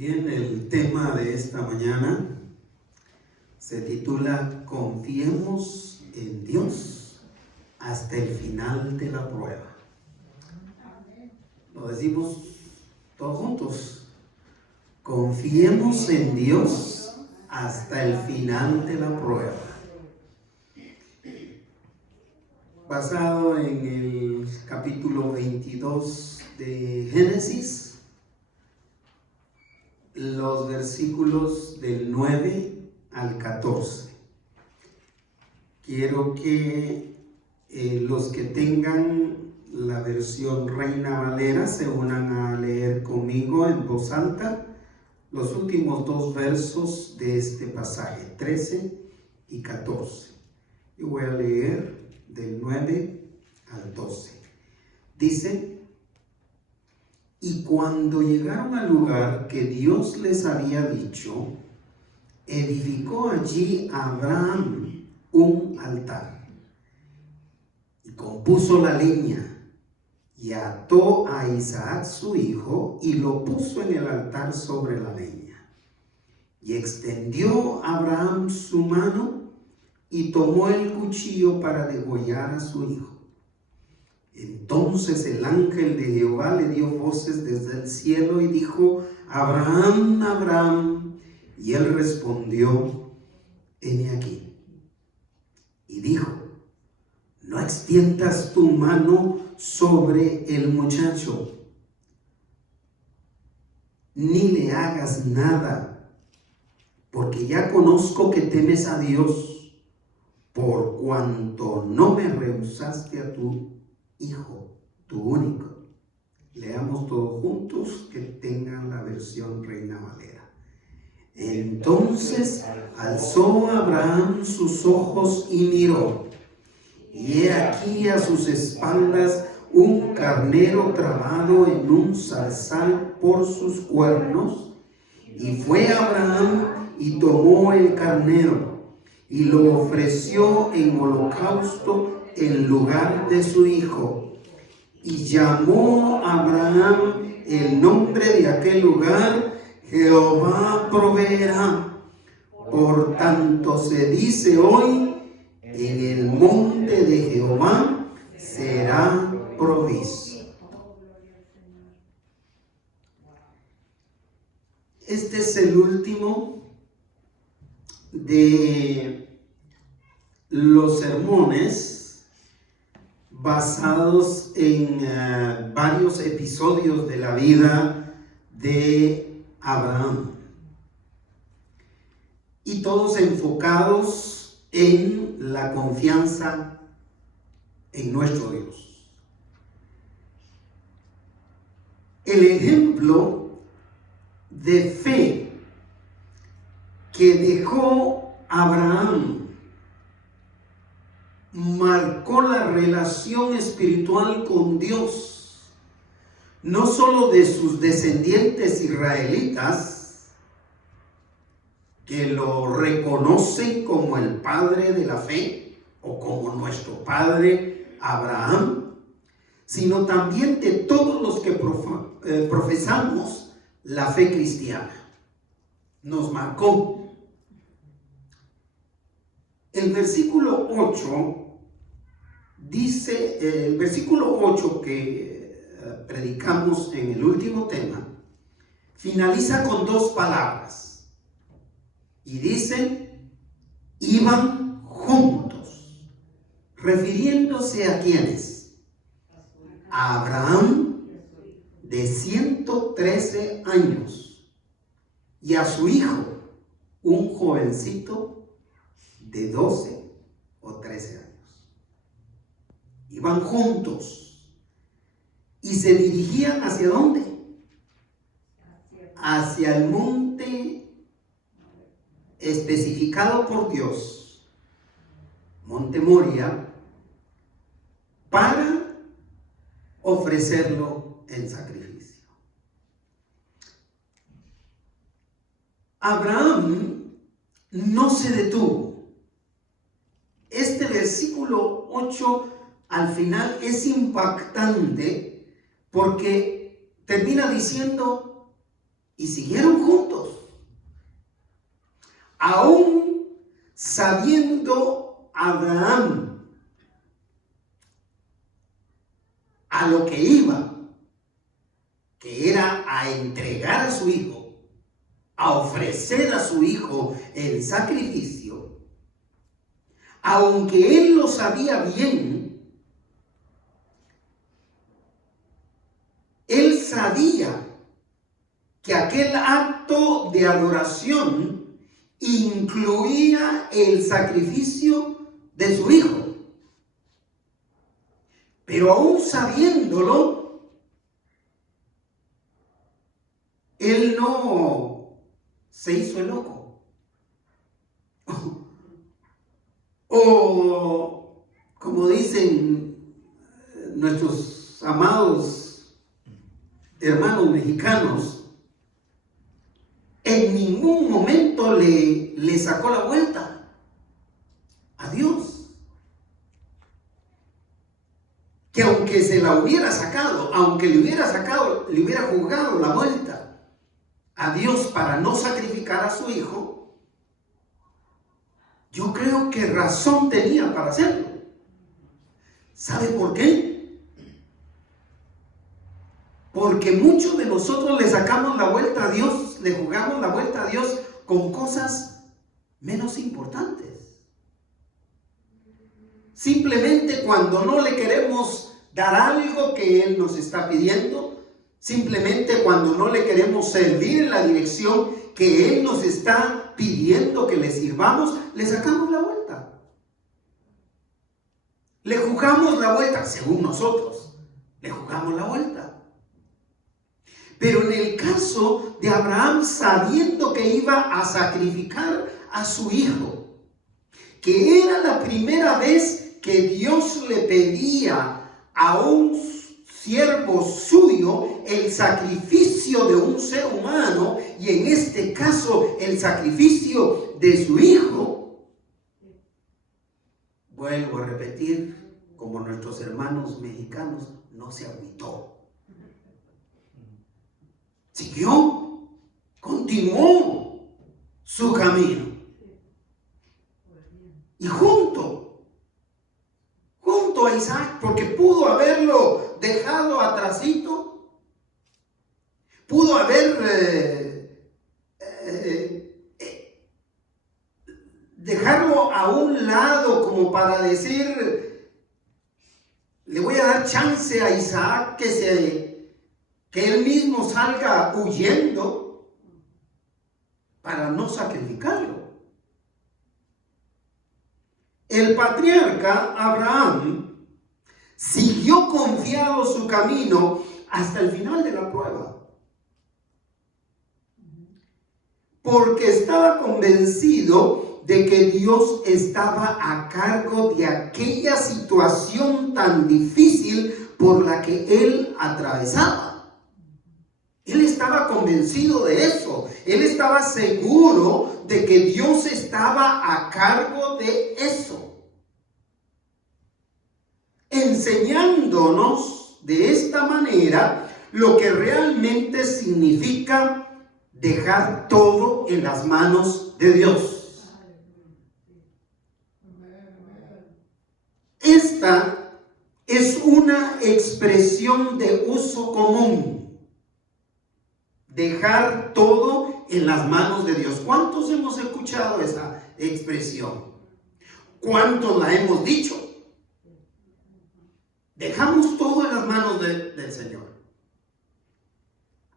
Bien, el tema de esta mañana se titula Confiemos en Dios hasta el final de la prueba. Lo decimos todos juntos. Confiemos en Dios hasta el final de la prueba. Basado en el capítulo 22 de Génesis, los versículos del 9 al 14. Quiero que los que tengan la versión Reina Valera se unan a leer conmigo en voz alta los últimos dos versos de este pasaje, 13 y 14. Yo voy a leer del 9 al 12. Dice: y cuando llegaron al lugar que Dios les había dicho, edificó allí Abraham un altar y compuso la leña y ató a Isaac su hijo y lo puso en el altar sobre la leña. Y extendió Abraham su mano y tomó el cuchillo para degollar a su hijo. Entonces el ángel de Jehová le dio voces desde el cielo y dijo: Abraham, Abraham. Y él respondió: heme aquí. Y dijo: no extiendas tu mano sobre el muchacho, ni le hagas nada, porque ya conozco que temes a Dios, por cuanto no me rehusaste a tu hijo, tu único. Leamos todos juntos, que tengan la versión Reina Valera. Entonces alzó Abraham sus ojos y miró, y he aquí a sus espaldas un carnero trabado en un zarzal por sus cuernos. Y fue Abraham y tomó el carnero y lo ofreció en holocausto en lugar de su hijo. Y llamó a Abraham el nombre de aquel lugar: Jehová proveerá. Por tanto se dice hoy: en el monte de Jehová será provisto. Este es el último de los sermones basados en varios episodios de la vida de Abraham, y todos enfocados en la confianza en nuestro Dios. El ejemplo de fe que dejó Abraham marcó la relación espiritual con Dios, no solo de sus descendientes israelitas, que lo reconocen como el padre de la fe o como nuestro padre Abraham, sino también de todos los que profesamos la fe cristiana. Nos marcó. El versículo 8 dice, el versículo 8 que predicamos en el último tema, finaliza con dos palabras y dice: iban juntos, refiriéndose a ¿quiénes? A Abraham, de 113 años, y a su hijo, un jovencito de 12 o 13 años. Iban juntos y se dirigían ¿hacia dónde? Hacia el monte especificado por Dios, Monte Moria, para ofrecerlo en sacrificio. Abraham no se detuvo. Este versículo 8 al final es impactante porque termina diciendo: y siguieron juntos. Aún sabiendo Abraham a lo que iba, que era a entregar a su hijo, a ofrecer a su hijo en sacrificio, aunque él lo sabía bien, él sabía que aquel acto de adoración incluía el sacrificio de su hijo. Pero aún sabiéndolo, él no se hizo el loco. O, como dicen nuestros amados hermanos mexicanos, en ningún momento le sacó la vuelta a Dios. Que aunque se la hubiera sacado, aunque le hubiera jugado la vuelta a Dios para no sacrificar a su hijo, yo creo que razón tenía para hacerlo. ¿Sabe por qué? Porque muchos de nosotros le sacamos la vuelta a Dios, le jugamos la vuelta a Dios con cosas menos importantes. Simplemente cuando no le queremos dar algo que Él nos está pidiendo, simplemente cuando no le queremos servir en la dirección que Él nos está pidiendo que le sirvamos, le sacamos la vuelta. Le jugamos la vuelta, según nosotros, le jugamos la vuelta. Pero en el caso de Abraham, sabiendo que iba a sacrificar a su hijo, que era la primera vez que Dios le pedía a un siervo suyo el sacrificio de un ser humano, y en este caso el sacrificio de su hijo, vuelvo a repetir, como nuestros hermanos mexicanos, no se agüitó. Siguió, continuó su camino. Y junto a Isaac, porque pudo haberlo dejado atrasito, pudo haber dejarlo a un lado como para decir, le voy a dar chance a Isaac que él mismo salga huyendo para no sacrificarlo. El patriarca Abraham siguió confiado su camino hasta el final de la prueba, porque estaba convencido de que Dios estaba a cargo de aquella situación tan difícil por la que él atravesaba. Él estaba convencido de eso. Él estaba seguro de que Dios estaba a cargo de eso, enseñándonos de esta manera lo que realmente significa dejar todo en las manos de Dios. Esta es una expresión de uso común. Dejar todo en las manos de Dios. ¿Cuántos hemos escuchado esa expresión? ¿Cuántos la hemos dicho? Dejamos todo en las manos del Señor.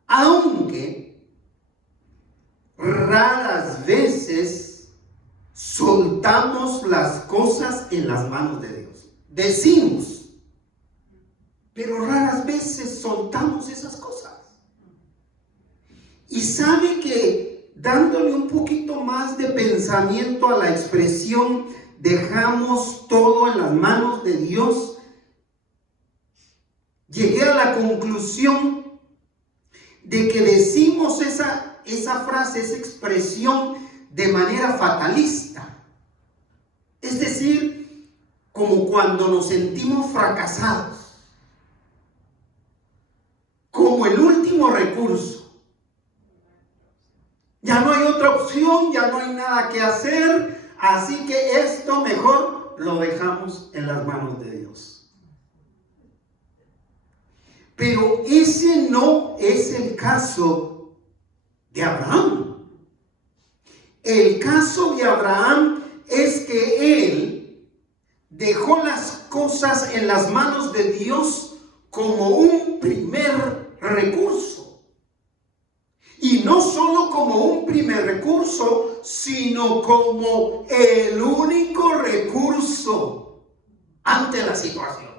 Aunque raras veces soltamos las cosas en las manos de Dios. Decimos, pero raras veces soltamos esas cosas. Y sabe que dándole un poquito más de pensamiento a la expresión dejamos todo en las manos de Dios, llegué a la conclusión de que decimos esa frase, esa expresión de manera fatalista. Es decir, como cuando nos sentimos fracasados, como el último recurso. opción, ya no hay nada que hacer, así que esto mejor lo dejamos en las manos de Dios. Pero ese no es el caso de Abraham. El caso de Abraham es que él dejó las cosas en las manos de Dios como un primer recurso. Y no solo como un primer recurso, sino como el único recurso ante la situación.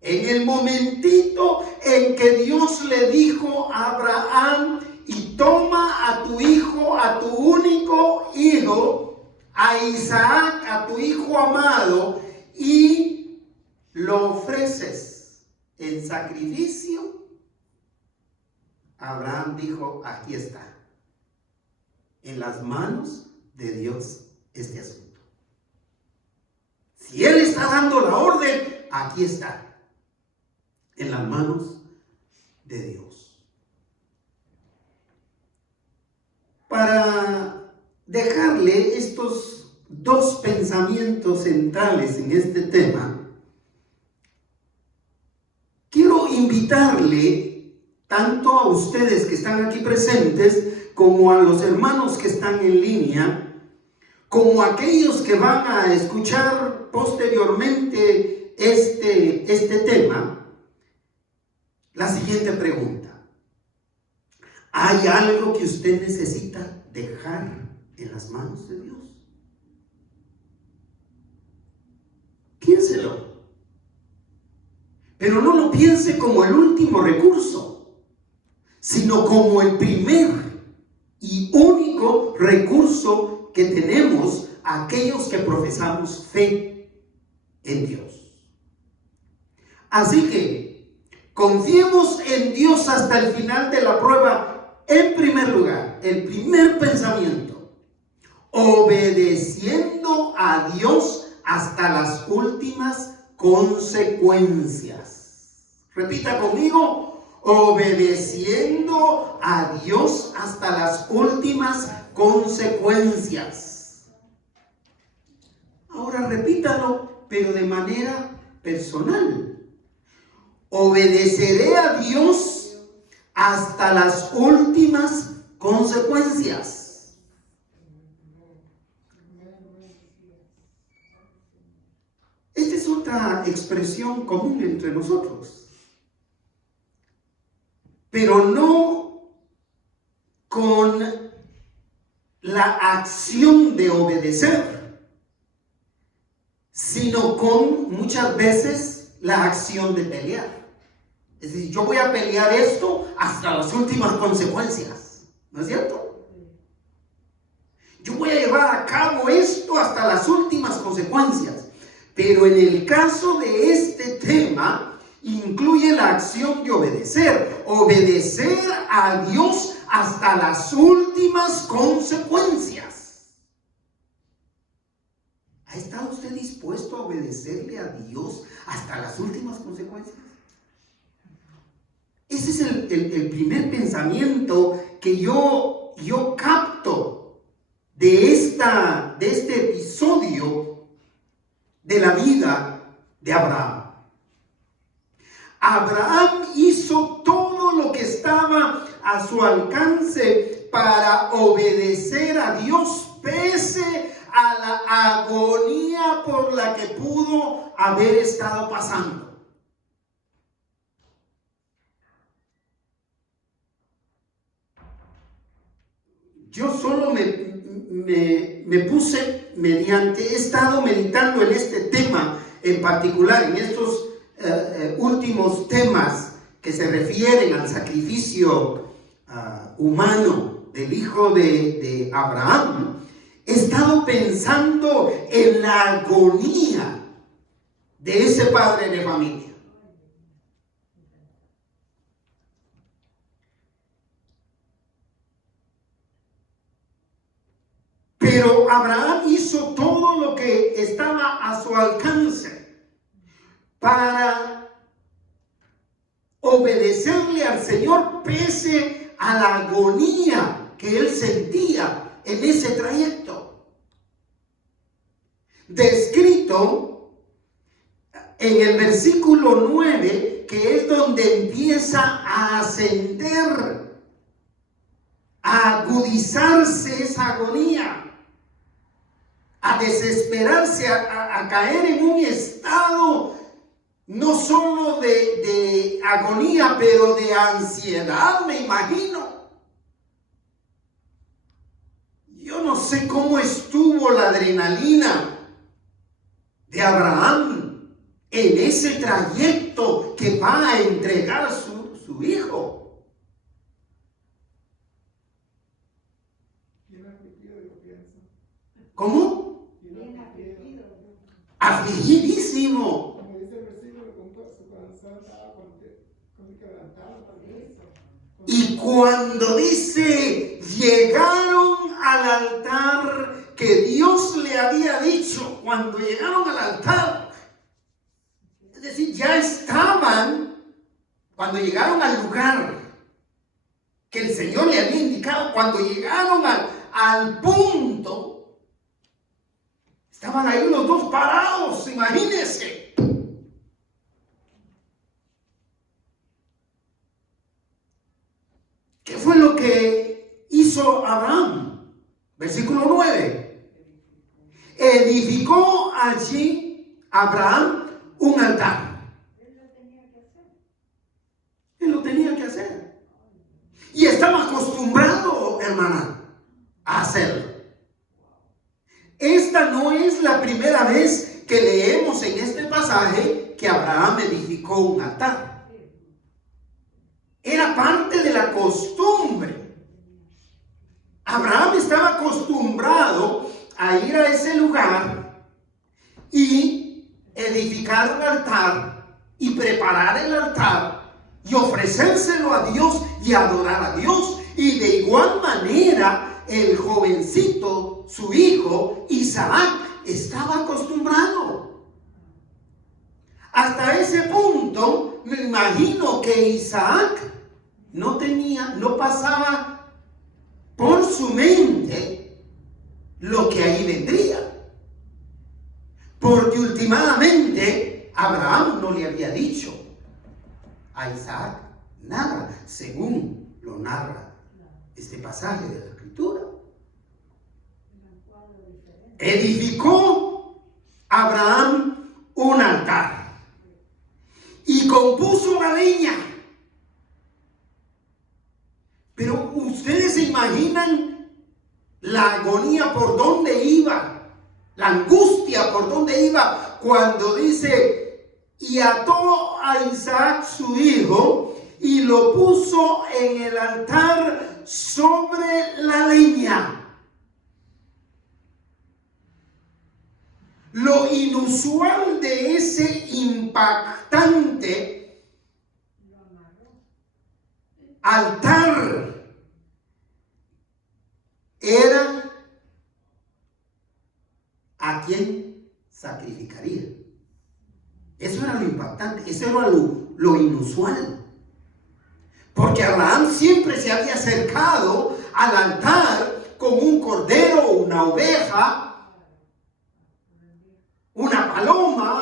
En el momentito en que Dios le dijo a Abraham, y toma a tu hijo, a tu único hijo, a Isaac, a tu hijo amado, y lo ofreces en sacrificio, Abraham dijo, aquí está, en las manos de Dios este asunto. Si Él está dando la orden, aquí está, en las manos de Dios. Para dejarle estos dos pensamientos centrales en este tema, quiero invitarle tanto a ustedes que están aquí presentes, como a los hermanos que están en línea, como a aquellos que van a escuchar posteriormente este tema, la siguiente pregunta: ¿hay algo que usted necesita dejar en las manos de Dios? Piénselo. Pero no lo piense como el último recurso, sino como el primer y único recurso que tenemos aquellos que profesamos fe en Dios. Así que confiemos en Dios hasta el final de la prueba. En primer lugar, el primer pensamiento: obedeciendo a Dios hasta las últimas consecuencias. Repita conmigo: obedeciendo a Dios hasta las últimas consecuencias. Ahora repítalo, pero de manera personal. Obedeceré a Dios hasta las últimas consecuencias. Esta es otra expresión común entre nosotros, pero no con la acción de obedecer, sino con muchas veces la acción de pelear. Es decir, yo voy a pelear esto hasta las últimas consecuencias, ¿no es cierto? Yo voy a llevar a cabo esto hasta las últimas consecuencias. Pero en el caso de este tema, incluye la acción de obedecer. Obedecer a Dios hasta las últimas consecuencias. ¿Ha estado usted dispuesto a obedecerle a Dios hasta las últimas consecuencias? Ese es el primer pensamiento que yo capto de este episodio de la vida de Abraham. Abraham hizo todo lo que estaba a su alcance para obedecer a Dios, pese a la agonía por la que pudo haber estado pasando. Yo solo me puse he estado meditando en este tema en particular, en estos últimos temas que se refieren al sacrificio humano del hijo de Abraham. He estado pensando en la agonía de ese padre de familia. Pero Abraham hizo todo lo que estaba a su alcance para obedecerle al Señor pese a la agonía que él sentía en ese trayecto. Descrito en el versículo 9, que es donde empieza a ascender, a agudizarse esa agonía, a desesperarse, a caer en un estado no solo de agonía, pero de ansiedad, me imagino. Yo no sé cómo estuvo la adrenalina de Abraham en ese trayecto que va a entregar su hijo. ¿Cómo? Afligidísimo. Como dice el versículo, su corazón estaba quebrantado. Y cuando dice, llegaron al altar que Dios le había dicho, cuando llegaron al altar, es decir, ya estaban, cuando llegaron al lugar que el Señor le había indicado, cuando llegaron al punto, estaban ahí los dos parados, imagínense. ¿Qué fue lo que hizo Abraham? Versículo 9. Edificó allí Abraham un altar. Él lo tenía que hacer. Y estaba acostumbrado, hermana, a hacerlo. Esta no es la primera vez que leemos en este pasaje que Abraham edificó un altar. Era parte de la costumbre. Abraham estaba acostumbrado a ir a ese lugar y edificar un altar y preparar el altar y ofrecérselo a Dios y adorar a Dios. Y de igual manera el jovencito, su hijo Isaac, estaba acostumbrado. Hasta ese punto me imagino que Isaac no pasaba por su mente lo que ahí vendría. Porque últimamente Abraham no le había dicho a Isaac nada, según lo narra este pasaje de la Escritura. Edificó Abraham un altar y compuso la leña. Pero ustedes se imaginan la agonía por donde iba, la angustia por donde iba cuando dice, y ató a Isaac su hijo y lo puso en el altar sobre la leña. Lo inusual de ese impactante altar era a quien sacrificaría. Eso era lo impactante, eso era lo inusual. Porque Abraham siempre se había acercado al altar con un cordero, una oveja, una paloma,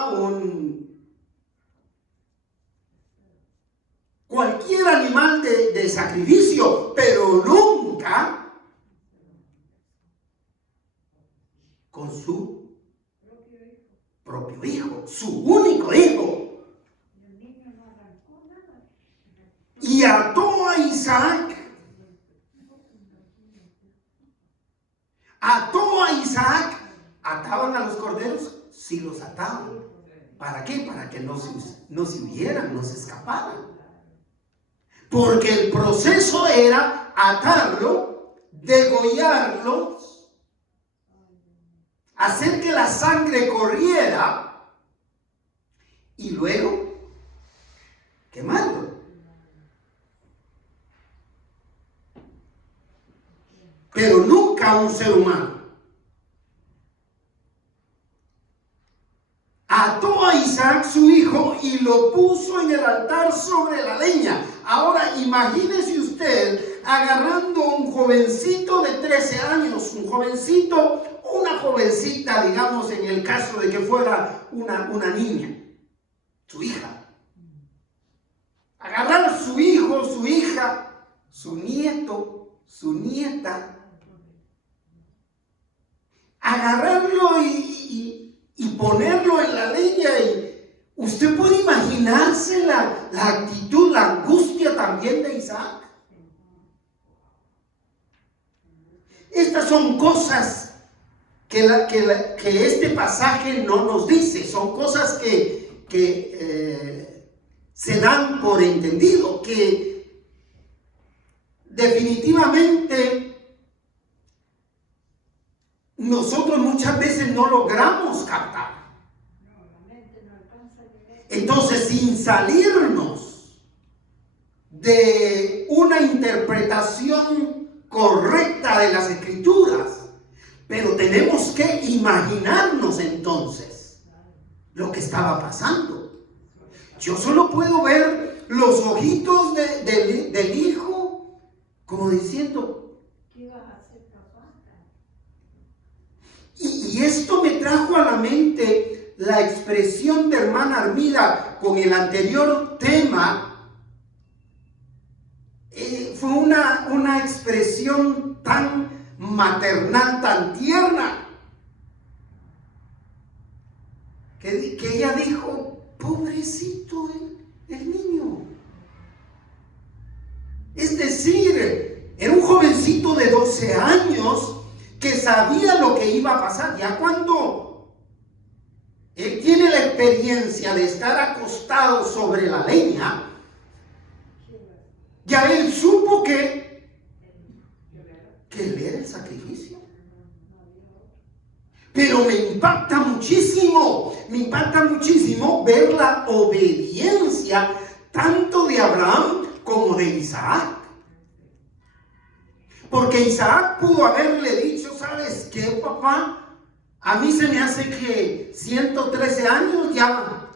cualquier animal de sacrificio, pero nunca con su propio hijo, su único hijo. Y ató a Isaac. ¿Ataban a los corderos? Sí los ataban. ¿Para qué? Para que no se huyeran, no se escaparan. Porque el proceso era atarlo, degollarlo, hacer que la sangre corriera y luego quemarlo. Pero nunca un ser humano. Ató a Isaac su hijo y lo puso en el altar sobre la leña. Ahora imagínese usted agarrando un jovencito de 13 años, un jovencito, una jovencita, digamos, en el caso de que fuera una niña, su hija. Agarrar a su hijo, su hija, su nieto, su nieta, agarrarlo y ponerlo en la leña. Y usted puede imaginarse la actitud, la angustia también de Isaac. Estas son cosas que este pasaje no nos dice, son cosas que se dan por entendido, que definitivamente nosotros muchas veces no logramos captar. Entonces, sin salirnos de una interpretación correcta de las Escrituras, pero tenemos que imaginarnos entonces lo que estaba pasando. Yo solo puedo ver los ojitos del hijo como diciendo, ¿qué ibas a hacer, papá? Y esto me trajo a la mente la expresión de hermana Armida con el anterior tema. Fue una expresión tan maternal, tan tierna, que ella dijo, pobrecito el niño. Es decir, era un jovencito de 12 años que sabía lo que iba a pasar. Ya cuando él tiene la experiencia de estar acostado sobre la leña, ya él supo que él era el sacrificio. Pero me impacta muchísimo ver la obediencia tanto de Abraham como de Isaac. Porque Isaac pudo haberle dicho, ¿sabes qué, papá? A mí se me hace que 113 años ya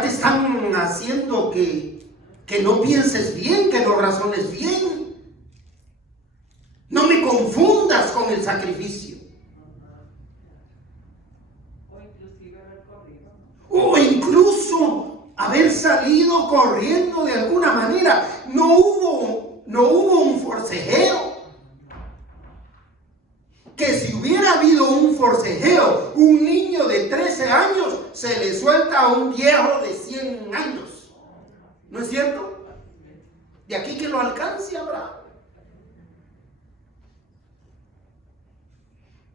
te están haciendo que no pienses bien, que no razones bien. No me confundas con el sacrificio. O incluso haber salido corriendo de alguna manera. No hubo un forcejeo. Que si hubiera habido un forcejeo, un niño de 13 años se le suelta a un viejo de 100 años. ¿No es cierto? De aquí que lo alcance Abraham.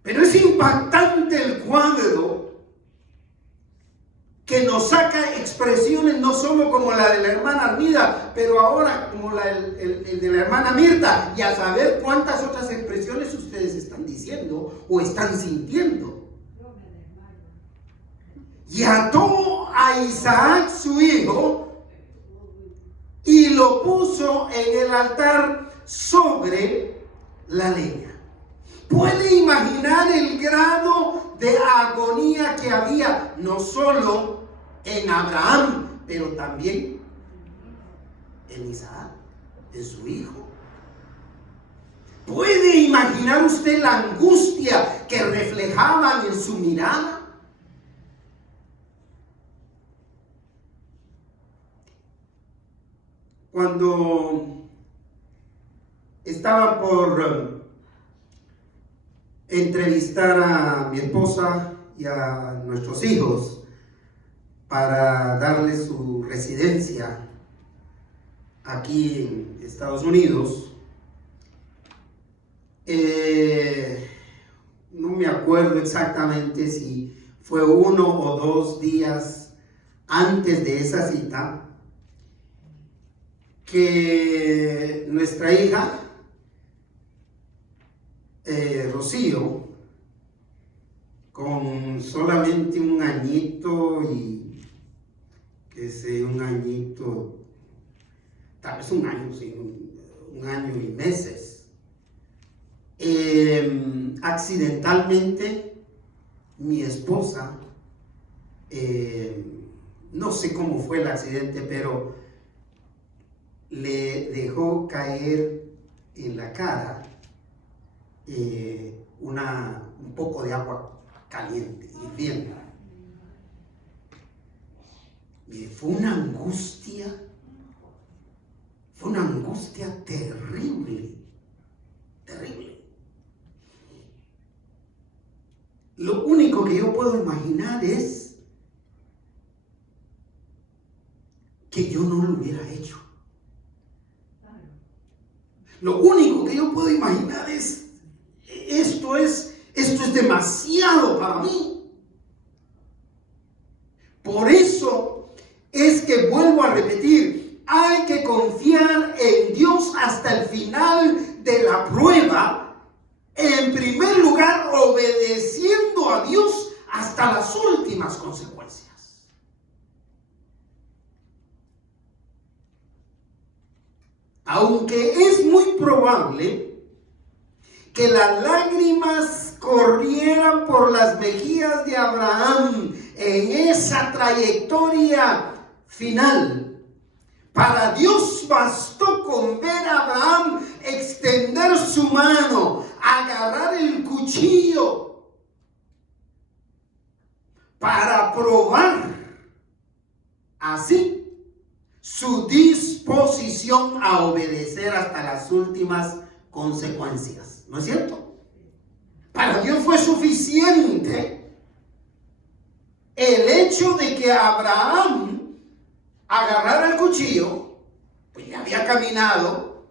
Pero es impactante el cuadro que nos saca expresiones no solo como la de la hermana Armida, pero ahora como el de la hermana Mirta, y a saber cuántas otras expresiones ustedes están diciendo o están sintiendo. Y ató a Isaac su hijo y lo puso en el altar sobre la leña. ¿Puede imaginar el grado de agonía que había no solo en Abraham, pero también en Isaac, en su hijo? ¿Puede imaginar usted la angustia que reflejaban en su mirada? Cuando estaba por entrevistar a mi esposa y a nuestros hijos para darles su residencia aquí en Estados Unidos, no me acuerdo exactamente si fue 1 o 2 días antes de esa cita, que nuestra hija Rocío, con solamente un añito y un añito, tal vez un año, sí, un año y meses, accidentalmente mi esposa, no sé cómo fue el accidente, pero le dejó caer en la cara un poco de agua caliente, hirviendo. Mire, fue una angustia terrible, terrible. Lo único que yo puedo imaginar es que yo no lo hubiera hecho. Lo único que yo puedo imaginar es, esto es demasiado para mí. Por eso es que vuelvo a repetir, hay que confiar en Dios hasta el final de la prueba. En primer lugar, obedeciendo a Dios hasta las últimas consecuencias. Aunque es muy probable que las lágrimas corrieran por las mejillas de Abraham en esa trayectoria final, para Dios bastó con ver a Abraham extender su mano, agarrar el cuchillo, para probar así su disposición a obedecer hasta las últimas consecuencias. ¿No es cierto? Para Dios fue suficiente el hecho de que Abraham agarrara el cuchillo, pues ya había caminado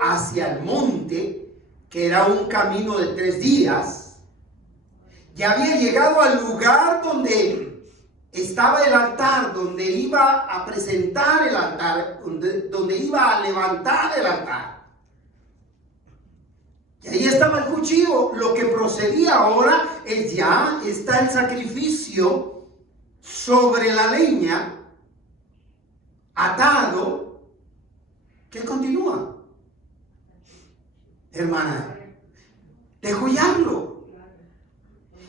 hacia el monte, que era un camino de 3 días. Ya había llegado al lugar donde estaba el altar, donde iba a presentar el altar, donde iba a levantar el altar. Y ahí estaba el cuchillo. Lo que procedía ahora es ya está el sacrificio sobre la leña, atado. ¿Qué continúa, hermana? Degollarlo.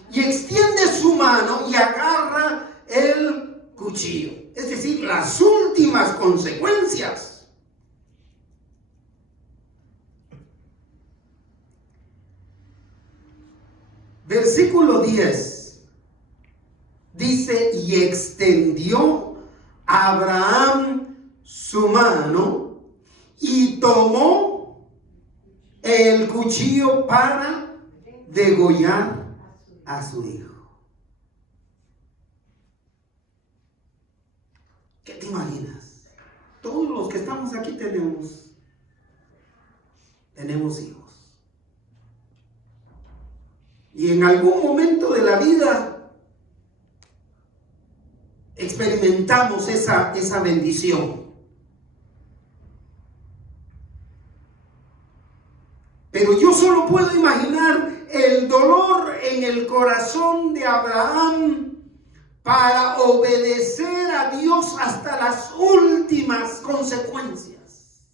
Y extiende su mano y agarra el cuchillo, es decir, las últimas consecuencias. Versículo 10 dice: y extendió Abraham su mano y tomó el cuchillo para degollar a su hijo. ¿Qué te imaginas? Todos los que estamos aquí tenemos hijos. Y en algún momento de la vida experimentamos esa bendición. Pero yo solo puedo imaginar el dolor en el corazón de Abraham para obedecer a Dios hasta las últimas consecuencias.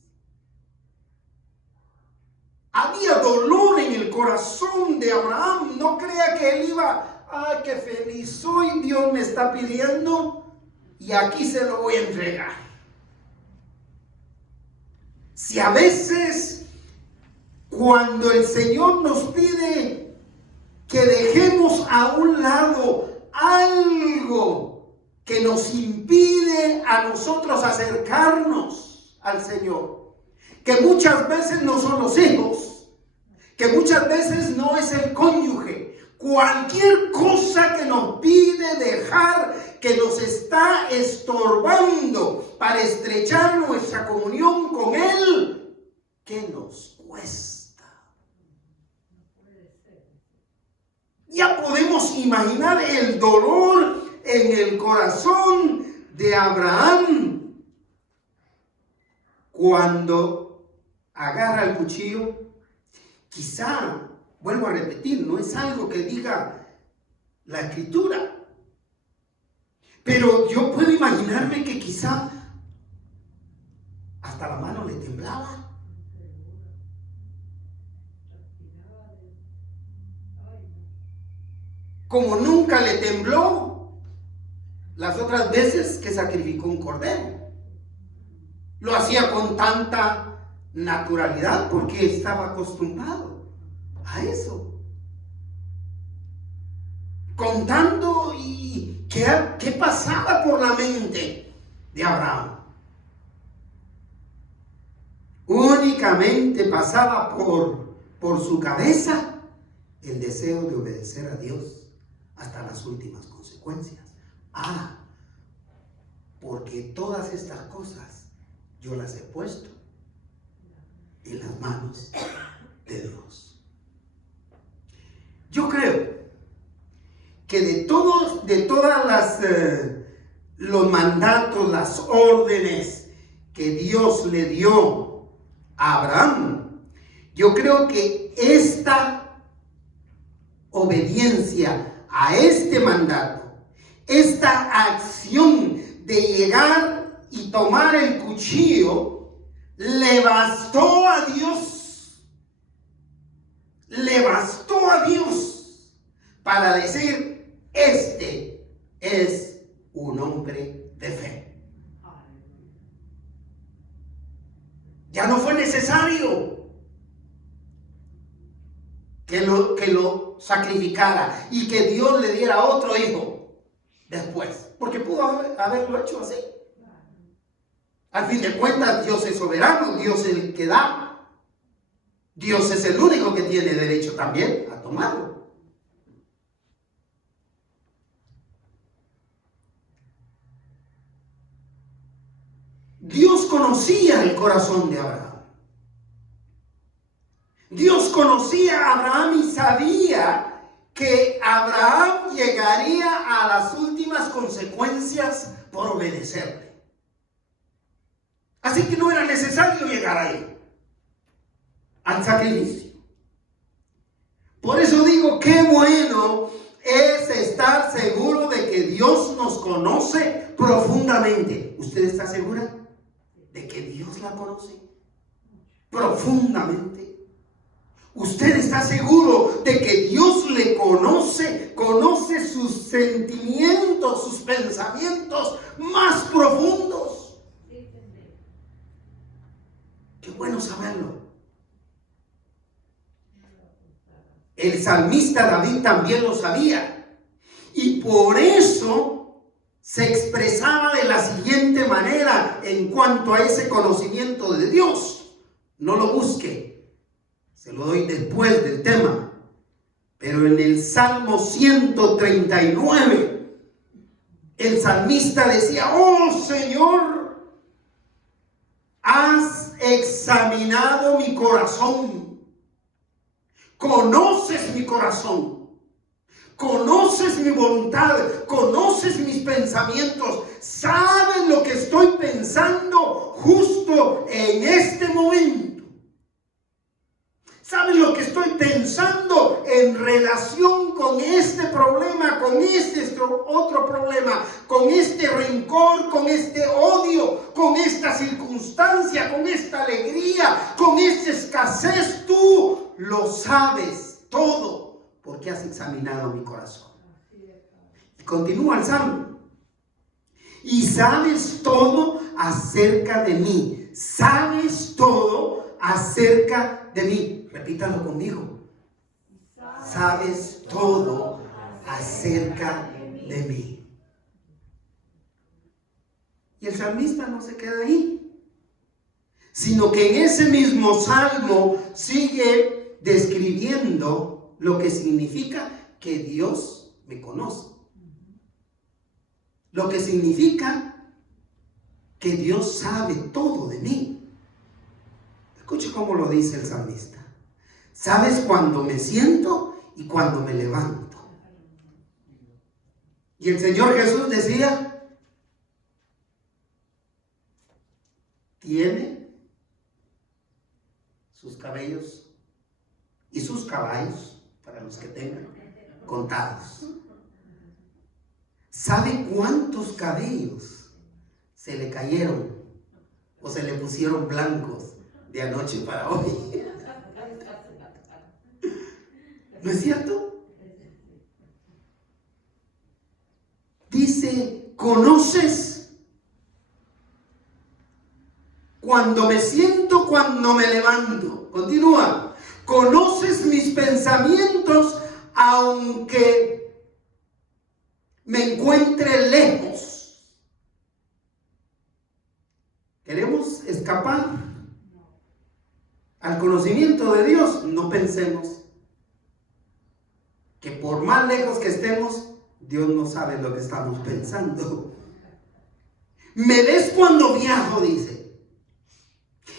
Había dolor en el corazón de Abraham. No crea que él iba, ¡ay, qué feliz soy! Dios me está pidiendo y aquí se lo voy a entregar. Si a veces, cuando el Señor nos pide que dejemos a un lado algo que nos impide a nosotros acercarnos al Señor, que muchas veces no son los hijos, que muchas veces no es el cónyuge, cualquier cosa que nos pide dejar, que nos está estorbando para estrechar nuestra comunión con Él, ¿qué nos cuesta? Ya podemos imaginar el dolor en el corazón de Abraham cuando agarra el cuchillo. Quizá, vuelvo a repetir, no es algo que diga la Escritura, pero yo puedo imaginarme que quizá hasta la mano le temblaba. Como nunca le tembló las otras veces que sacrificó un cordero. Lo hacía con tanta naturalidad porque estaba acostumbrado a eso. Contando y qué pasaba por la mente de Abraham. Únicamente pasaba por su cabeza el deseo de obedecer a Dios hasta las últimas consecuencias. Porque todas estas cosas yo las he puesto en las manos de Dios. Yo creo que de todos los mandatos, las órdenes que Dios le dio a Abraham, yo creo que esta obediencia a este mandato, esta acción de llegar y tomar el cuchillo, le bastó a Dios. Le bastó a Dios para decir: este es un hombre de fe. Ya no fue necesario que lo sacrificara y que Dios le diera otro hijo después, porque pudo haberlo hecho así. Al fin de cuentas, Dios es soberano, Dios es el que da. Dios es el único que tiene derecho también a tomarlo. Dios conocía el corazón de Abraham. Dios conocía a Abraham y sabía que Abraham llegaría a las últimas consecuencias por obedecerle. Así que no era necesario llegar ahí, al sacrificio. Por eso digo, qué bueno es estar seguro de que Dios nos conoce profundamente. ¿Usted está segura de que Dios la conoce profundamente? ¿Usted está seguro de que Dios le conoce sus sentimientos, sus pensamientos más profundos? Qué bueno saberlo. El salmista David también lo sabía. Y por eso se expresaba de la siguiente manera en cuanto a ese conocimiento de Dios. No lo busque. Se lo doy después del tema. Pero en el Salmo 139, el salmista decía: oh Señor, has examinado mi corazón, conoces mi corazón, conoces mi voluntad, conoces mis pensamientos, sabes lo que estoy pensando justo en este momento. ¿Sabes lo que estoy pensando en relación con este problema, con este otro problema, con este rencor, con este odio, con esta circunstancia, con esta alegría, con esta escasez? Tú lo sabes todo porque has examinado mi corazón. Y continúa el Salmo. Y sabes todo acerca de mí. Sabes todo acerca de mí. Repítalo conmigo. Sabes todo acerca de mí. Y el salmista no se queda ahí, sino que en ese mismo salmo sigue describiendo lo que significa que Dios me conoce. Lo que significa que Dios sabe todo de mí. Escuche cómo lo dice el salmista. Sabes cuando me siento y cuando me levanto. Y el Señor Jesús decía: tiene sus cabellos y sus caballos, para los que tengan, contados. ¿Sabe cuántos cabellos se le cayeron o se le pusieron blancos de anoche para hoy? ¿No es cierto? dice, ¿conoces? Cuando me siento, cuando me levanto. Continúa. Conoces mis pensamientos, aunque me encuentre lejos. ¿Queremos escapar al conocimiento de Dios? No pensemos que por más lejos que estemos, Dios no sabe lo que estamos pensando. Me ves cuando viajo, dice,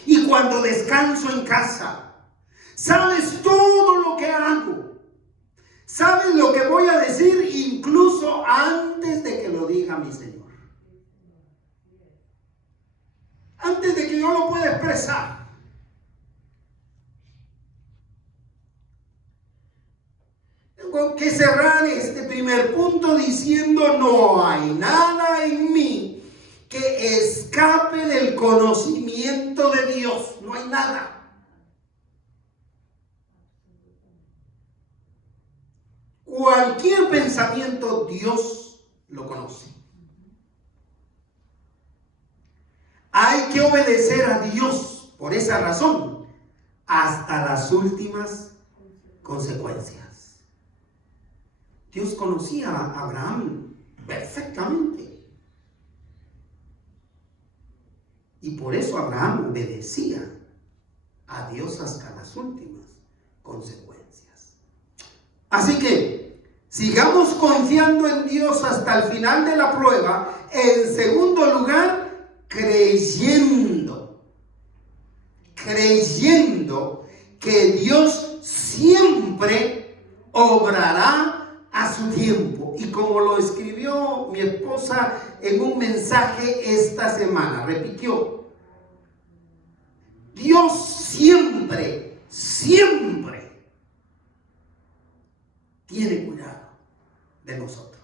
y cuando descanso en casa. Sabes todo lo que hago. Sabes lo que voy a decir incluso antes de que lo diga mi Señor. Antes de que yo lo pueda expresar. Tengo que cerrar este primer punto diciendo: no hay nada en mí que escape del conocimiento de Dios. No hay nada. Cualquier pensamiento Dios lo conoce. Hay que obedecer a Dios por esa razón hasta las últimas consecuencias. Dios conocía a Abraham perfectamente. Y por eso Abraham obedecía a Dios hasta las últimas consecuencias. Así que sigamos confiando en Dios hasta el final de la prueba. En segundo lugar, creyendo que Dios siempre obrará a su tiempo. Y como lo escribió mi esposa en un mensaje esta semana, repitió: Dios siempre tiene cuidado de nosotros.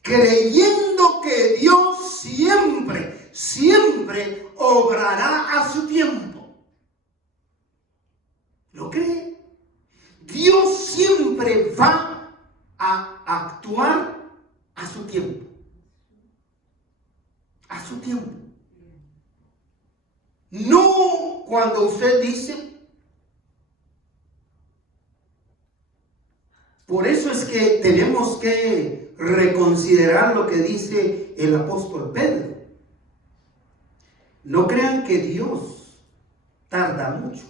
Creyendo que Dios siempre obrará a su tiempo. ¿Lo cree? Dios siempre va a actuar a su tiempo. A su tiempo. No cuando usted dice. Por eso es que tenemos que reconsiderar lo que dice el apóstol Pedro. No crean que Dios tarda mucho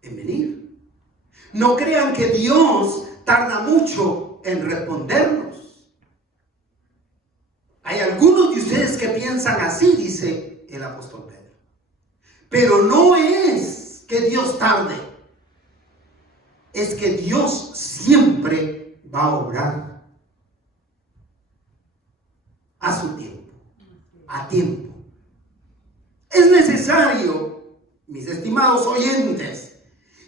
en venir. No crean que Dios tarda mucho en respondernos. Hay algunos de ustedes que piensan así, dice el apóstol Pedro. Pero no es que Dios tarde. Es que Dios siempre va a obrar a su tiempo, a tiempo. Es necesario, mis estimados oyentes,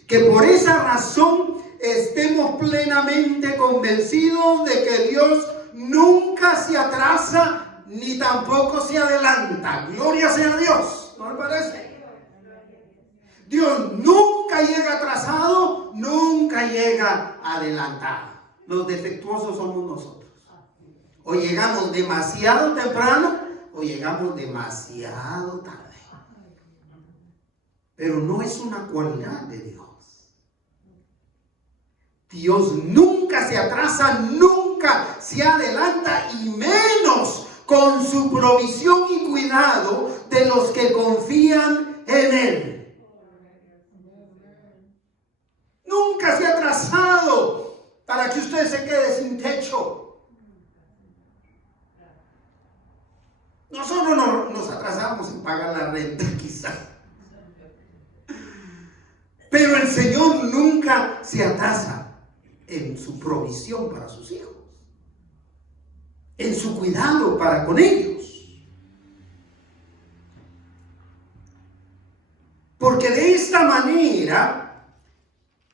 que por esa razón estemos plenamente convencidos de que Dios nunca se atrasa ni tampoco se adelanta. Gloria sea a Dios, ¿no le parece? Dios nunca llega atrasado, nunca llega adelantado. Los defectuosos somos nosotros. O llegamos demasiado temprano o llegamos demasiado tarde. Pero no es una cualidad de Dios. Dios nunca se atrasa, nunca se adelanta, y menos con su provisión y cuidado de los que confían en Él. Nunca se ha atrasado para que usted se quede sin techo. Nosotros no nos atrasamos en pagar la renta, quizá. Pero el Señor nunca se atrasa en su provisión para sus hijos, en su cuidado para con ellos. Porque de esta manera,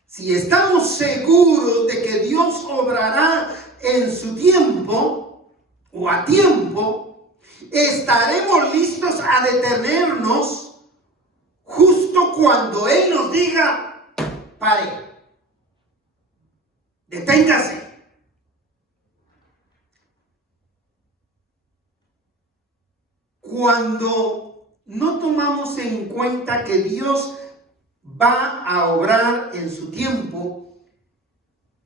si estamos seguros de que Dios obrará en su tiempo o a tiempo, estaremos listos a detenernos justo cuando Él nos diga: pare, deténgase, cuando no tomamos en cuenta que Dios va a obrar en su tiempo,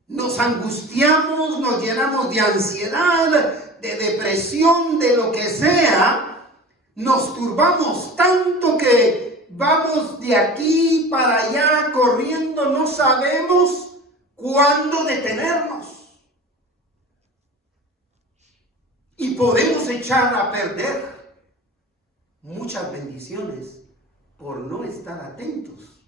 nos angustiamos, nos llenamos de ansiedad, de depresión, de lo que sea, nos turbamos tanto que vamos de aquí para allá corriendo, no sabemos cuándo detenernos. Y podemos echar a perder muchas bendiciones por no estar atentos,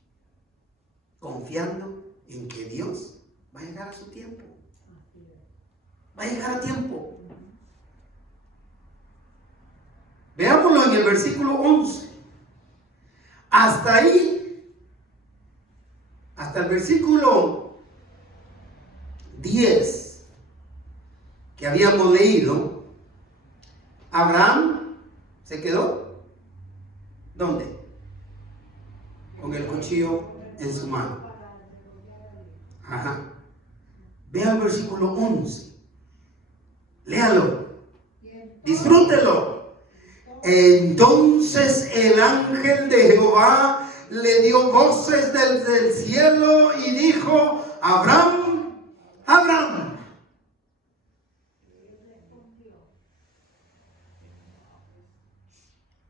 confiando en que Dios va a llegar a su tiempo. Va a llegar a tiempo. Veámoslo en el versículo 11. Hasta ahí, hasta el versículo 10 que habíamos leído, Abraham se quedó, ¿dónde? Con el cuchillo en su mano. Ajá. Vea el versículo 11. Léalo. Disfrútelo. Entonces el ángel de Jehová le dio voces desde el cielo y dijo: Abraham, Abraham.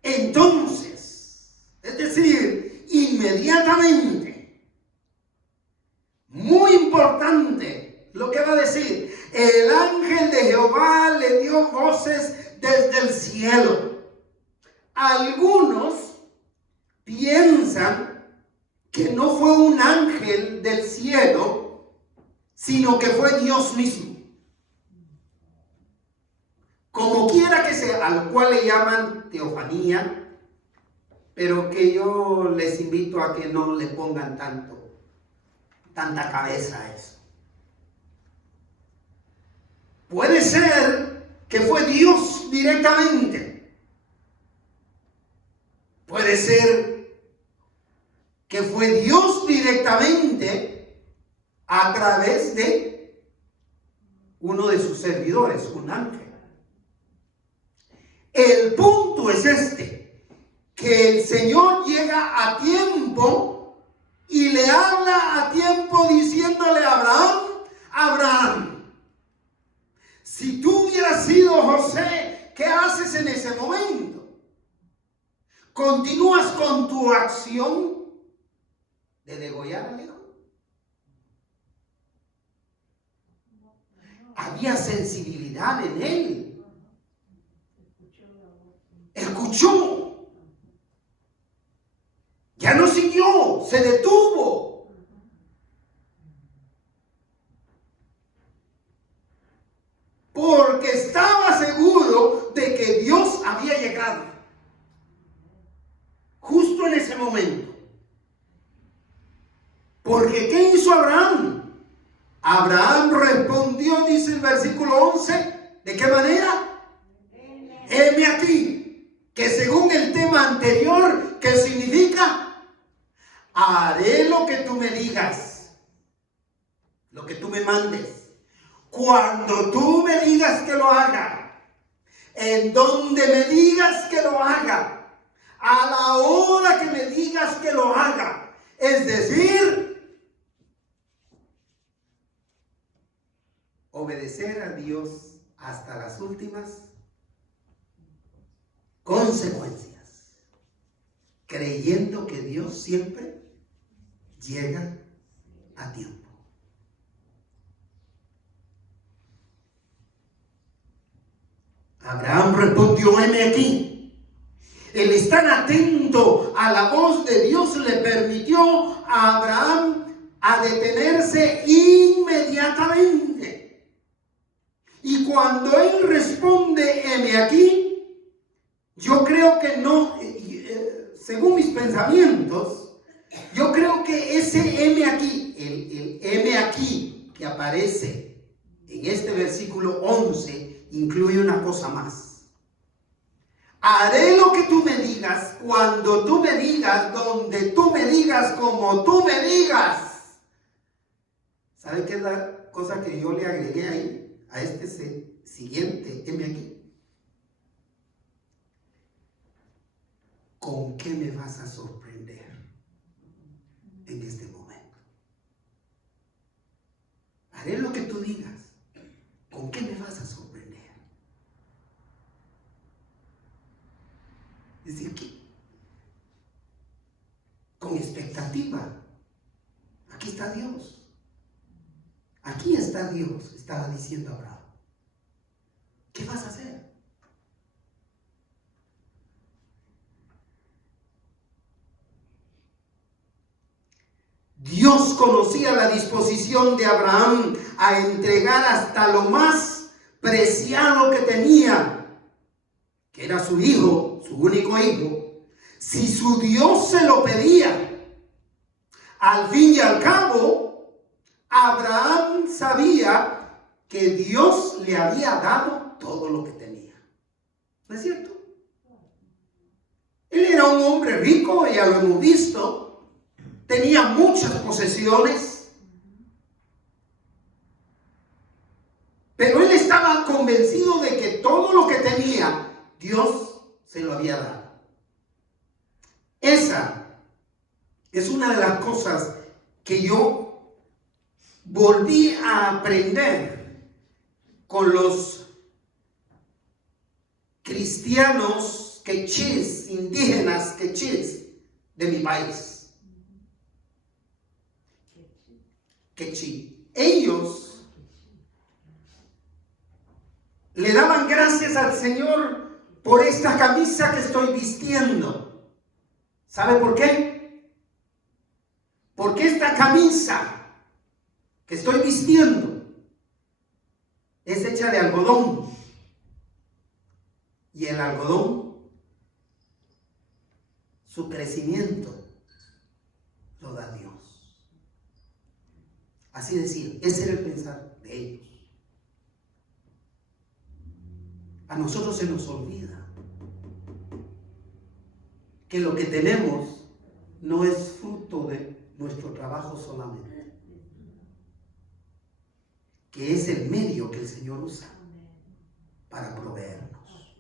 Entonces, es decir, inmediatamente, muy importante lo que va a decir, el ángel de Jehová le dio voces desde el cielo. Algunos piensan que no fue un ángel del cielo, sino que fue Dios mismo. Como quiera que sea, a lo cual le llaman teofanía, pero que yo les invito a que no le pongan tanta cabeza a eso. Puede ser que fue Dios directamente. Puede ser que fue Dios directamente a través de uno de sus servidores, un ángel. El punto es este, que el Señor llega a tiempo y le habla a tiempo diciéndole a Abraham: Abraham, si tú hubieras sido José, ¿qué haces en ese momento? ¿Continúas con tu acción de degollar al hijo? Había sensibilidad en él. Escuchó. Ya no siguió, se detuvo. Porque estaba seguro de que Dios había llegado. Justo en ese momento. Porque ¿qué hizo Abraham? Abraham respondió, dice el versículo 11, ¿de qué manera? Heme aquí. Que según el tema anterior, ¿qué significa? Haré lo que tú me digas, lo que tú me mandes, cuando tú me digas que lo haga, en donde me digas que lo haga, a la hora que me digas que lo haga. Es decir, obedecer a Dios hasta las últimas consecuencias, creyendo que Dios siempre llega a tiempo. Abraham respondió: heme aquí. El estar atento a la voz de Dios le permitió a Abraham a detenerse inmediatamente. Y cuando él responde: heme aquí, yo creo que no, según mis pensamientos, yo creo que ese heme aquí, el heme aquí que aparece en este versículo 11, incluye una cosa más. Haré lo que tú me digas, cuando tú me digas, donde tú me digas, como tú me digas. ¿Sabe qué es la cosa que yo le agregué ahí? A este siguiente heme aquí. ¿con qué me vas a sorprender en este momento? Haré lo que tú digas. ¿Con qué me vas a sorprender? Es decir, que con expectativa. Aquí está Dios. Aquí está Dios, estaba diciendo Abraham. ¿Qué vas a hacer? Dios conocía la disposición de Abraham a entregar hasta lo más preciado que tenía, que era su hijo, su único hijo, si su Dios se lo pedía. Al fin y al cabo, Abraham sabía que Dios le había dado todo lo que tenía. ¿No es cierto? Él era un hombre rico, ya lo hemos visto. Tenía muchas posesiones. Pero él estaba convencido de que todo lo que tenía, Dios se lo había dado. Esa es una de las cosas que yo volví a aprender con los cristianos quechís, indígenas quechís de mi país. Quechí. Ellos le daban gracias al Señor por esta camisa que estoy vistiendo. ¿Sabe por qué? Porque esta camisa que estoy vistiendo es hecha de algodón. Y el algodón, su crecimiento lo da Dios. Así decir, ese era el pensar de ellos. A nosotros se nos olvida que lo que tenemos no es fruto de nuestro trabajo solamente, que es el medio que el Señor usa para proveernos.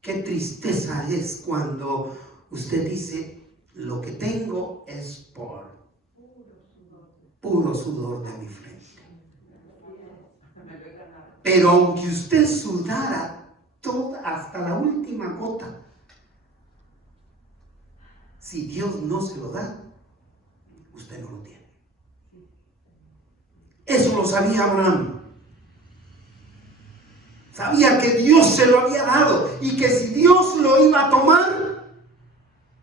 Qué tristeza es cuando usted dice, lo que tengo es por puro sudor de mi frente. Pero aunque usted sudara hasta la última gota, si Dios no se lo da, usted no lo tiene. Eso lo sabía Abraham. Sabía que Dios se lo había dado y que si Dios lo iba a tomar,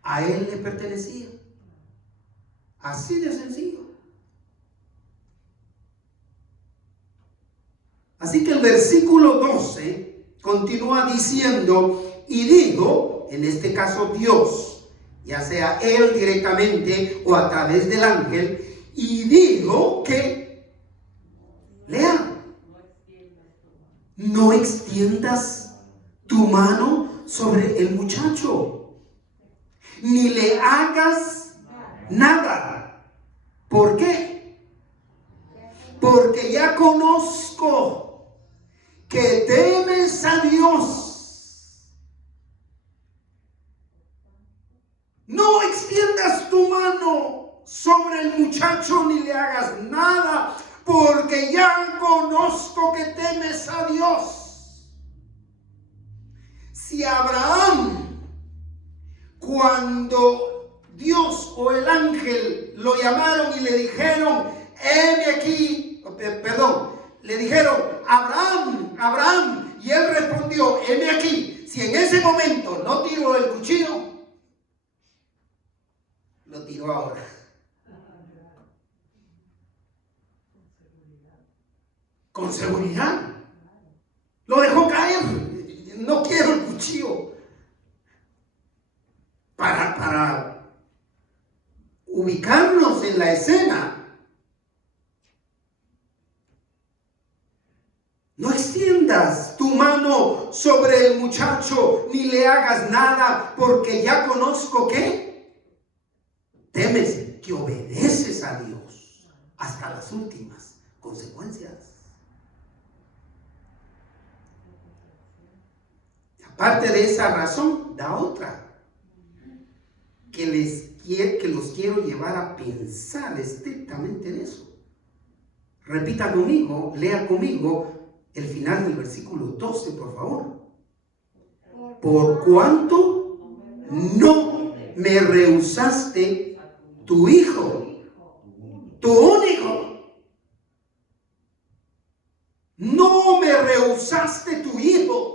a él le pertenecía. Así de sencillo. Así que el versículo 12 continúa diciendo, y digo, en este caso Dios, ya sea él directamente o a través del ángel, y digo que, lea, no extiendas tu mano sobre el muchacho, ni le hagas nada. ¿Por qué? Porque ya conozco que temes a Dios. No extiendas tu mano sobre el muchacho ni le hagas nada, porque ya conozco que temes a Dios. Si Abraham, cuando Dios o el ángel lo llamaron y le dijeron, heme aquí, le dijeron, Abraham, Abraham, y él respondió, heme aquí. Si en ese momento no tiró el cuchillo, lo tiró ahora. Con seguridad. Lo dejó caer. No quiero el cuchillo. Para ubicarnos en la escena. No extiendas tu mano sobre el muchacho ni le hagas nada, porque ya conozco que temes, que obedeces a Dios hasta las últimas consecuencias. Ya Aparte de esa razón, da otra, que los quiero llevar a pensar estrictamente en eso. Repita conmigo, lea conmigo el final del versículo 12, por favor. Por cuanto no me rehusaste tu hijo, tu único. No me rehusaste tu hijo.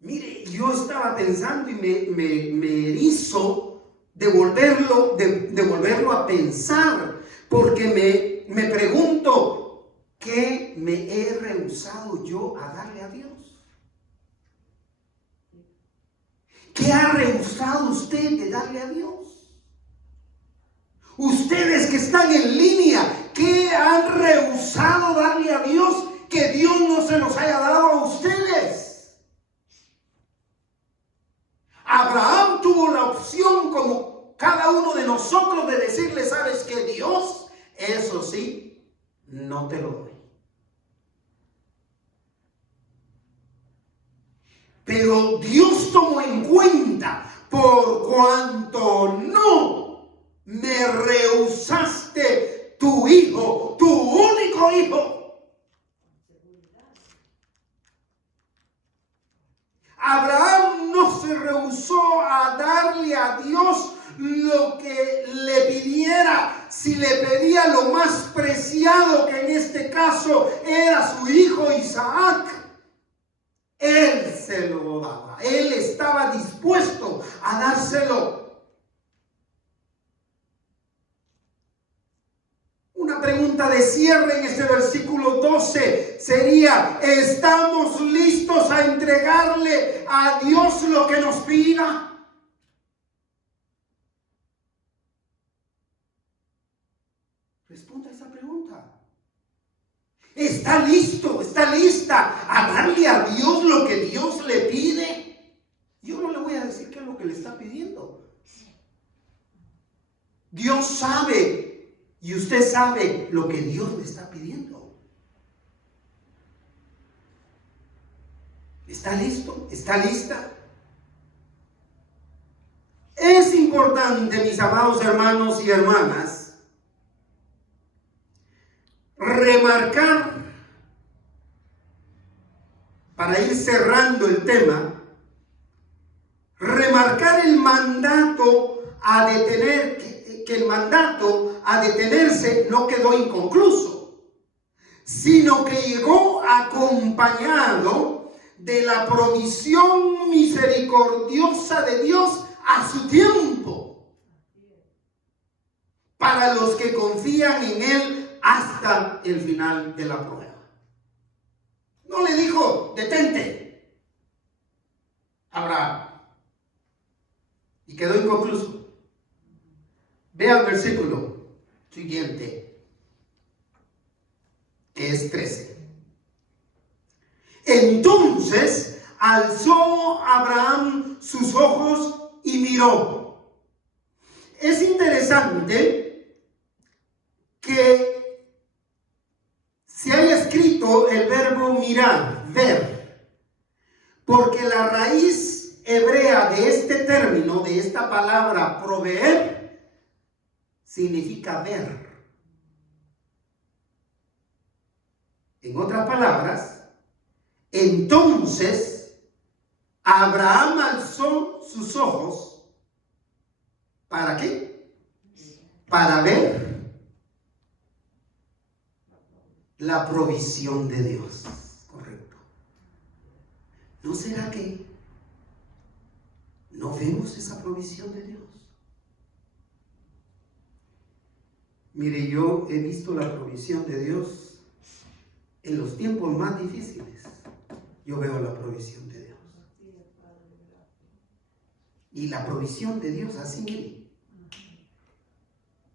Mire, yo estaba pensando y me erizo de volverlo a pensar, porque me pregunto, ¿qué me he rehusado yo a darle a Dios? ¿Qué ha rehusado usted de darle a Dios? Ustedes que están en línea, ¿qué han rehusado darle a Dios que Dios no se los haya dado a ustedes? Abraham tuvo la opción, como cada uno de nosotros, de decirle, ¿sabes qué, Dios? Eso sí, no te lo doy. Pero Dios tomó en cuenta, por cuanto no me rehusaste tu hijo, tu único hijo. Abraham no se rehusó a darle a Dios lo que le pidiera. Si le pedía lo más preciado, que en este caso era su hijo Isaac, él se lo daba. Él estaba dispuesto a dárselo. Una pregunta de cierre en este versículo 12 sería: ¿estamos listos a entregarle a Dios lo que nos pida? Responda esa pregunta. ¿Está listo, está lista a darle a Dios lo que Dios le pide? Yo no le voy a decir qué es lo que le está pidiendo. Dios sabe, y usted sabe lo que Dios le está pidiendo. ¿Está listo? ¿Está lista? Es importante, mis amados hermanos y hermanas, remarcar, para ir cerrando el tema, remarcar el mandato a detener, que el mandato a detenerse no quedó inconcluso, sino que llegó acompañado de la provisión misericordiosa de Dios a su tiempo, para los que confían en Él hasta el final de la prueba. No le dijo, detente, Abraham, y quedó inconcluso. Vea el versículo siguiente, que es 13. Entonces alzó Abraham sus ojos y miró. Es interesante que se haya escrito el verbo mirar, ver, porque la raíz hebrea de este término, de esta palabra proveer, significa ver. En otras palabras, entonces Abraham alzó sus ojos. ¿Para qué? Para ver la provisión de Dios. Correcto. ¿No será que no vemos esa provisión de Dios? Mire, yo he visto la provisión de Dios en los tiempos más difíciles. Yo veo la provisión de Dios. Y la provisión de Dios, así, mire,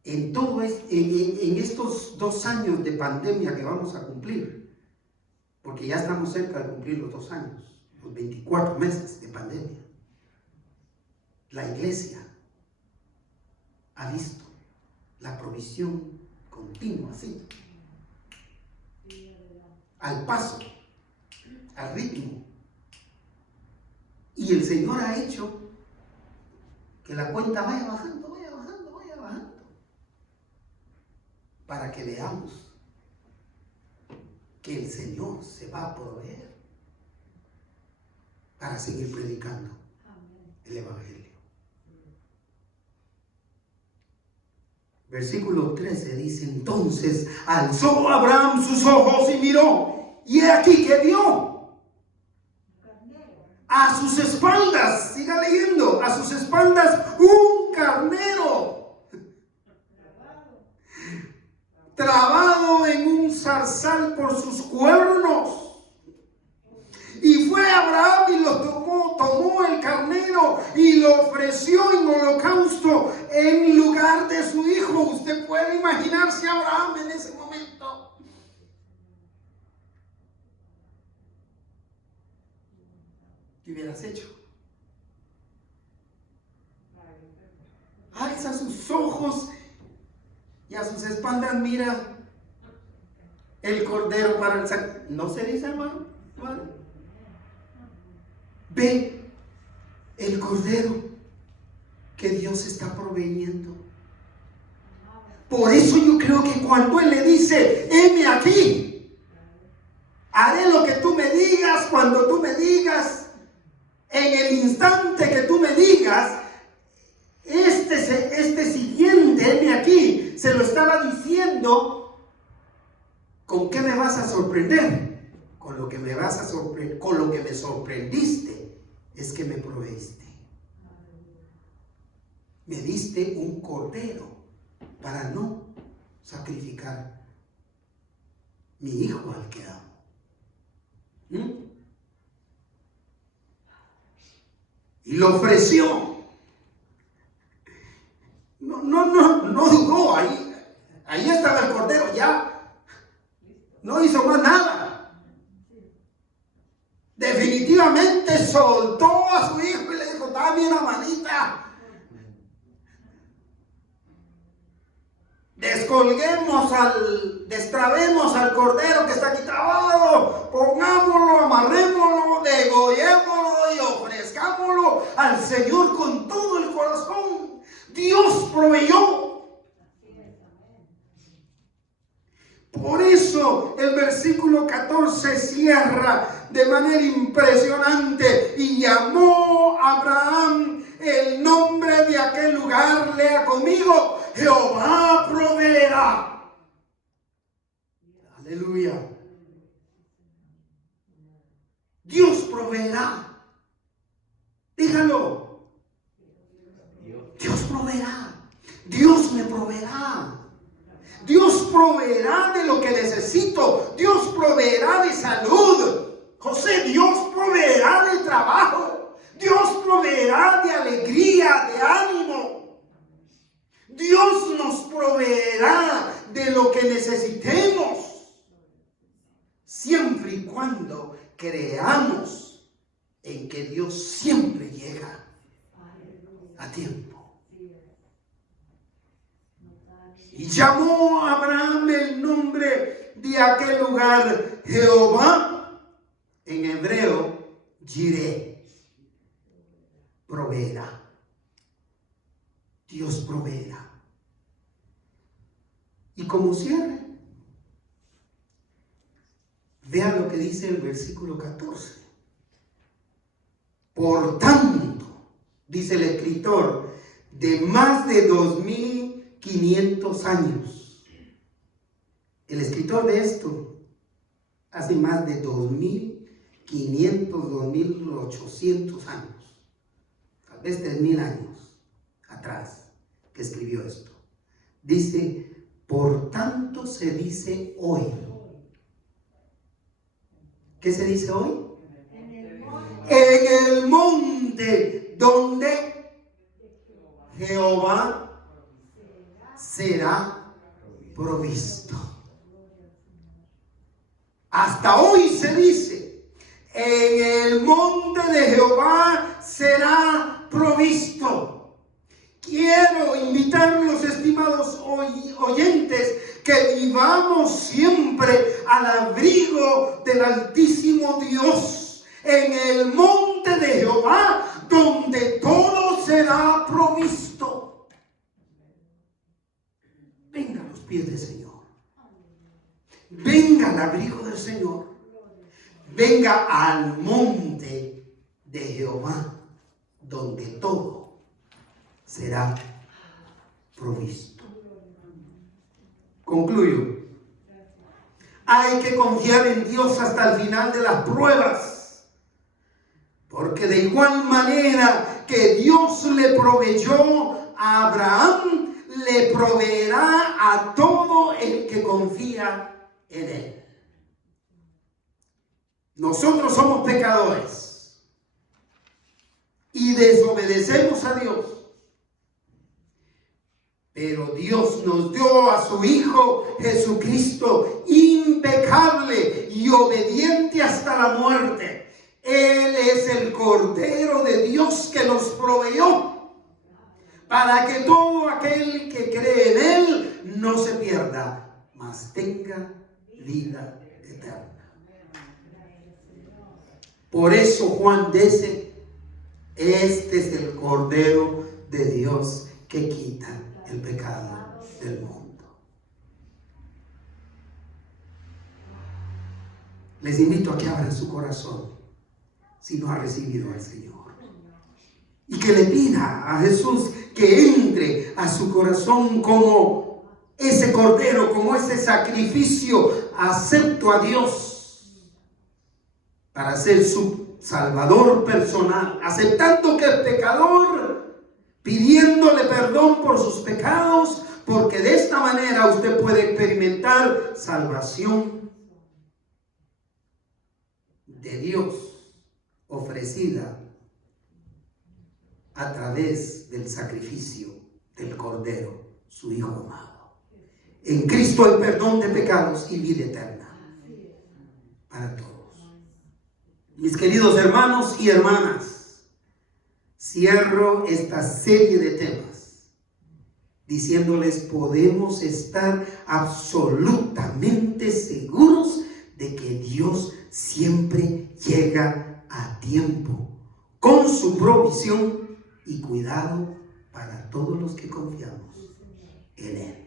en estos 2 años de pandemia que vamos a cumplir, porque ya estamos cerca de cumplir los 2 años, los 24 meses de pandemia, la iglesia ha visto la provisión continua, así, al paso, al ritmo. Y el Señor ha hecho que la cuenta vaya bajando, vaya bajando, vaya bajando. Para que veamos que el Señor se va a proveer para seguir predicando el Evangelio. Versículo 13 dice: entonces alzó Abraham sus ojos y miró, y he aquí que vio a sus espaldas, siga leyendo, a sus espaldas un carnero trabado en un zarzal por sus cuernos. Y fue Abraham y lo tomó el carnero y lo ofreció en holocausto en lugar de su hijo. Usted puede imaginarse a Abraham en ese momento. ¿Qué hubieras hecho? Alza sus ojos y a sus espaldas mira el cordero para el sacrificio. ¿No se dice, hermano? Ve el cordero que Dios está proveyendo. Por eso yo creo que cuando Él le dice: heme aquí, haré lo que tú me digas, cuando tú me digas, en el instante que tú me digas, este siguiente, heme aquí, se lo estaba diciendo. ¿Con qué me vas a sorprender? Con lo que me vas a sorprender, con lo que me sorprendiste, es que me proveíste. Me diste un cordero para no sacrificar mi hijo al que amo. Y lo ofreció. No dudó. Ahí estaba el cordero, ya. No hizo más nada. Definitivamente soltó a su hijo y le dijo: dame una manita. Destrabemos al cordero que está aquí trabado, pongámoslo, amarrémoslo, degollémoslo y ofrezcámoslo al Señor con todo el corazón. Dios proveyó. Por eso el versículo 14 cierra de manera impresionante: y llamó a Abraham el nombre de aquel lugar, lea conmigo, Jehová proveerá. Aleluya. Dios proveerá. Dígalo. Dios proveerá. Dios me proveerá. Dios proveerá de lo que necesito. Dios proveerá de salud. José, Dios proveerá de trabajo. Dios proveerá de alegría, de ánimo. Dios nos proveerá de lo que necesitemos, siempre y cuando creamos en que Dios siempre llega a tiempo. Y llamó a Abraham el nombre de aquel lugar Jehová, en hebreo Jireh, proveerá. Dios proveerá. Y como cierre, vea lo que dice el versículo 14. Por tanto, dice el escritor, de más de 2500 años. El escritor de esto hace más de 2500, 2800 años, tal vez 3000 años atrás, que escribió esto. Dice: por tanto se dice hoy. ¿Qué se dice hoy? En el monte donde Jehová será provisto. Hasta hoy se dice: en el monte de Jehová será provisto. Quiero invitarlos, estimados oyentes, que vivamos siempre al abrigo del Altísimo Dios, en el monte monte de Jehová, donde todo será provisto. Venga a los pies del Señor. Venga al abrigo del Señor. Venga al monte de Jehová, donde todo será provisto. Concluyo. Hay que confiar en Dios hasta el final de las pruebas, porque de igual manera que Dios le proveyó a Abraham, le proveerá a todo el que confía en él. Nosotros somos pecadores y desobedecemos a Dios. Pero Dios nos dio a su Hijo Jesucristo, impecable y obediente hasta la muerte. Él es el Cordero de Dios que nos proveyó para que todo aquel que cree en Él no se pierda, mas tenga vida eterna. Por eso Juan dice: este es el Cordero de Dios que quita el pecado del mundo. Les invito a que abran su corazón si no ha recibido al Señor, y que le pida a Jesús que entre a su corazón como ese cordero, como ese sacrificio acepto a Dios para ser su Salvador personal, aceptando que es pecador, pidiéndole perdón por sus pecados, porque de esta manera usted puede experimentar salvación de Dios ofrecida a través del sacrificio del Cordero, su Hijo amado. En Cristo hay perdón de pecados y vida eterna para todos. Mis queridos hermanos y hermanas, cierro esta serie de temas diciéndoles: podemos estar absolutamente seguros de que Dios siempre llega a tiempo con su provisión y cuidado para todos los que confiamos en Él.